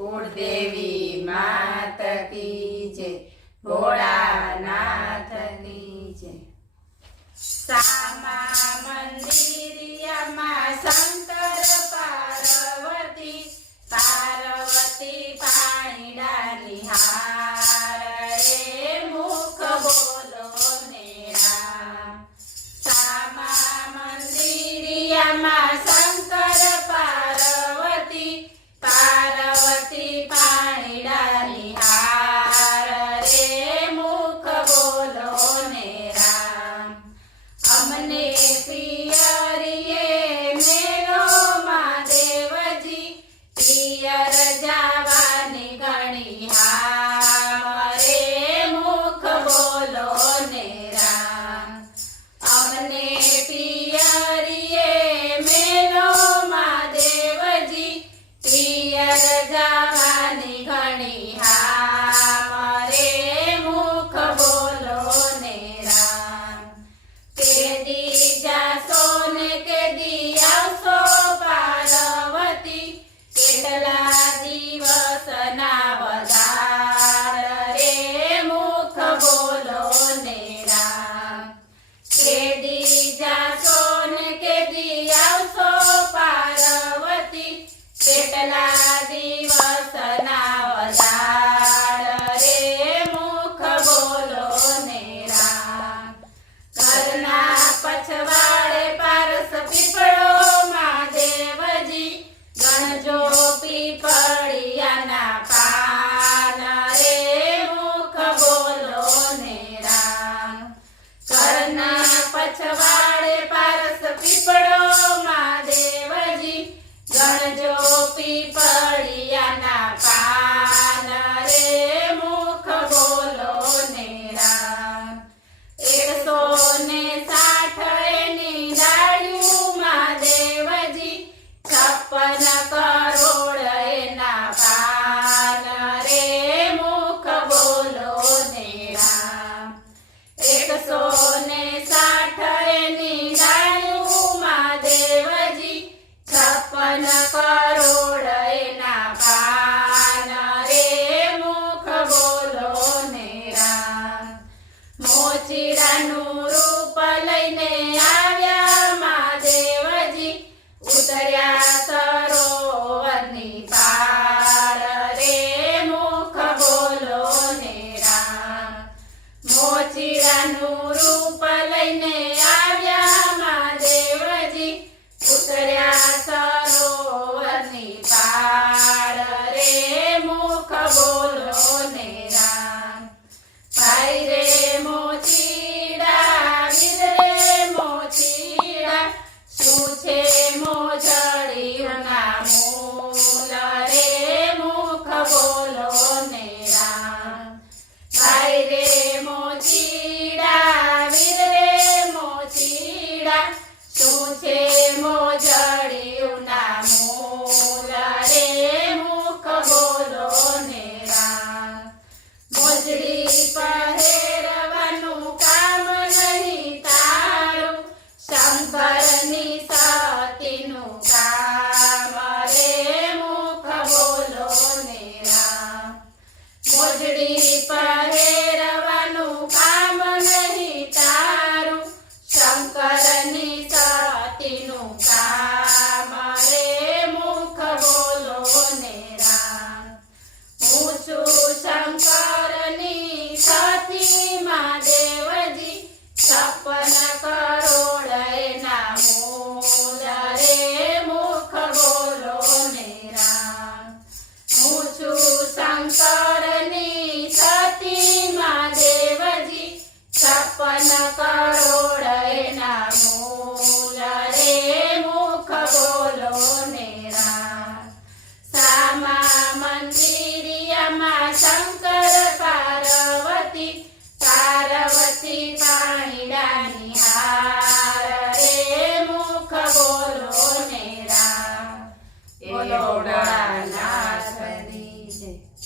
कुलदेवी मात की जय, भोळानाथ की जय। सामा मंदिरियामा शंकर पार्वती, पार्वती पाणीडानी हार रे मुख बोलो ने राम। सामा मंदिरियामा शंकर पार्वती, पार्वती पाणीडानी हार रे मुख बोलो ने राम। अमने पियरिये मेलो महादेवजी, पियर जावानी घणी हाम रे मुख बोलो ने राम। अमने पियरिये मेलो महादेवजी, पियर जावानी घणी हाम रे मुख बोलो ने राम। केदी जासो ने केदी आवशो पार्वती, केटला दिवसना વધાર रे मुख बोलो ने राम। केदी जासो ने केदी आवशो पार्वती, केटला दिवसना વધાર रे मुख बोलो ने राम। घरना पछवाड़े पारस पीपळो महादेवजी, गणजो पीपळियाना पान रे मुख बोलो ने राम। घरना पछवाड़े पारस पीपळो महादेवजी, गणजो पीपळियाना पान रे मुख बोलो ने राम। 160 एनी डाळ्યું महादेवजी, 56 કરોડ એના પાન રે મુખ બોલો ને રામ। 160 એની डाळ्યું महादेवजी, 56 કરોડ એના પાન રે મુખ બોલો ને રામ। મોચીડાનું રૂપ લઈને આવ્યા મહાદેવજી, ઉતર્યા સરોવરની પાર રે મુખ બોલો ને રામ। મોચીડાનું રૂપ લઈને આવ્યા મહાદેવજી, ઉતર્યા સરોવરની પાર રે મુખ બોલો ને રામ। ભાઈ રે મોચીડા, વીર રે મોચીડા, શું છે મોજડીના મૂલ રે મુખ બોલો ને રામ। ભાઈ રે મોચીડા, વીર રે મોચીડા, શું છે મોજડીના